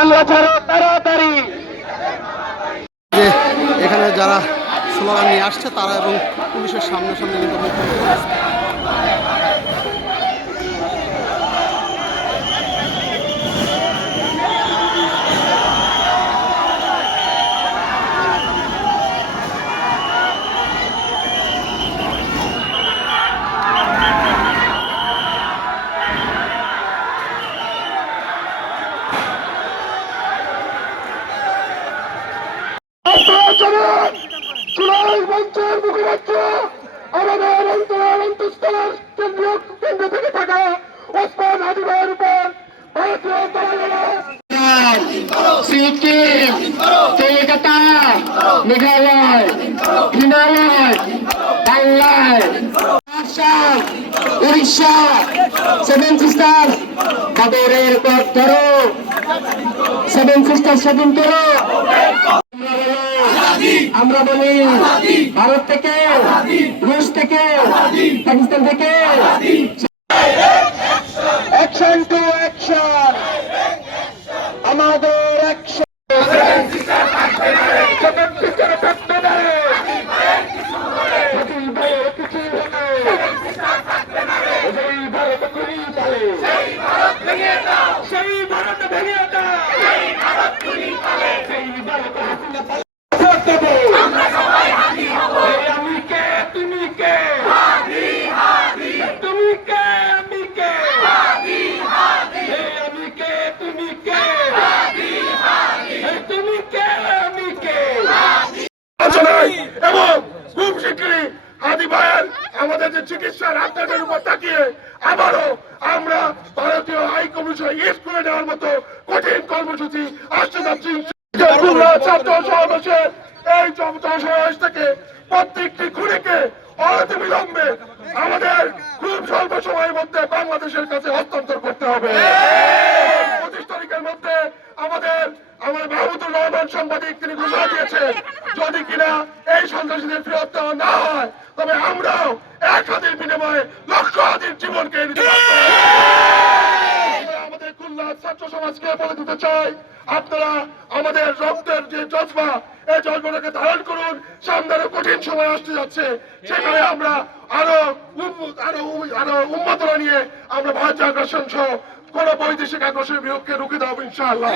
বাংলা ছাড়ো তাড়াতাড়ি। যে এখানে যারা স্লোগান নিয়ে আসছে তারা এবং পুলিশের সামনে সামনে কিন্তু মঞ্চের মুখপাত্র আমাদের অন্তর অন্তঃস্থল কেন্দ্রীয় কেন্দ্র থেকে থাকা ওসমান হাজিবের উপর ভারতীয় দলালেরা সিকিম কলকাতা মেঘালয় হিমালয় বাংলায় আসাম উড়িষ্যা সেভেন সিস্টার তাদের পর ধরো সেভেন সিস্টার সেভেন ধরো আমরা বলি ভারত থেকে রুশ থেকে পাকিস্তান থেকে। অ্যাকশন টু অ্যাকশন আমাদের অ্যাকশন সেই ভারত ভেঙে দাও। সেই ভারত আমাদের যে চিকিৎসার আপডেটের উপর তাকিয়ে আবারও আমরা ভারতীয় হাই কমিশন স্কুলে নেওয়ার মতো কঠিন কর্মসূচি আসতে যাচ্ছি এই থেকে প্রত্যেকটি অনতিবিলম্বে আমাদের খুব স্বল্প সময়ের মধ্যে বাংলাদেশের কাছে হস্তান্তর করতে হবে। পঁচিশ তারিখের মধ্যে আমাদের আমার মাহমুদুর রহমান সাংবাদিক, তিনি ঘোষণা দিয়েছেন যদি এই সন্ত্রাসীদের ফেরত দেওয়া না হয় তবে আমরাও এক হাতের বিনিময়ে লক্ষ হাতের জীবনকে আমাদের খুলনার ছাত্র সমাজকে বলে দিতে চাই, আপনারা আমাদের রক্তের যে জজবা, এই জজবাটাকে ধারণ করুন। সামনে আরও কঠিন সময় আসতে যাচ্ছে। সেখানে আমরা আরও আরও আরও উন্মতনা নিয়ে আমরা ভারতীয় আগ্রাসন সহ কোন বৈদেশিক আগ্রাসনের বিরুদ্ধে রুখে দেওয়া ইনশাআল্লাহ।